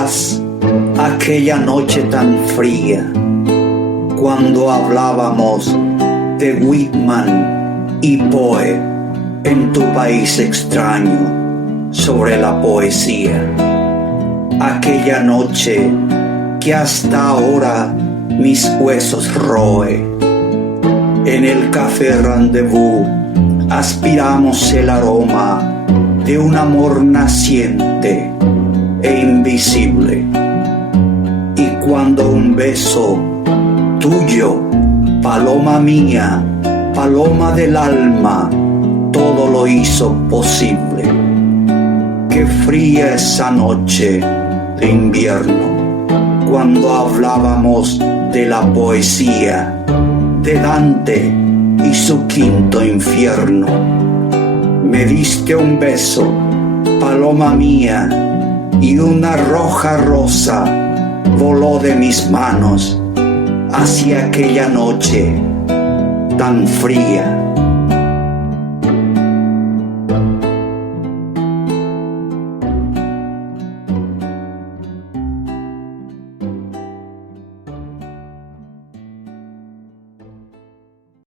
recordarás aquella noche tan fría, cuando hablábamos de Whitman y Poe en tu país extraño sobre la poesía. Aquella noche que hasta ahora mis huesos roe. En el café Rendezvous aspiramos el aroma de un amor naciente e invisible. Y cuando un beso tuyo, paloma mía, paloma del alma, todo lo hizo posible. Qué fría esa noche de invierno, cuando hablábamos de la poesía, de Dante y su quinto infierno. Me diste un beso, paloma mía, y una roja rosa voló de mis manos hacia aquella noche tan fría.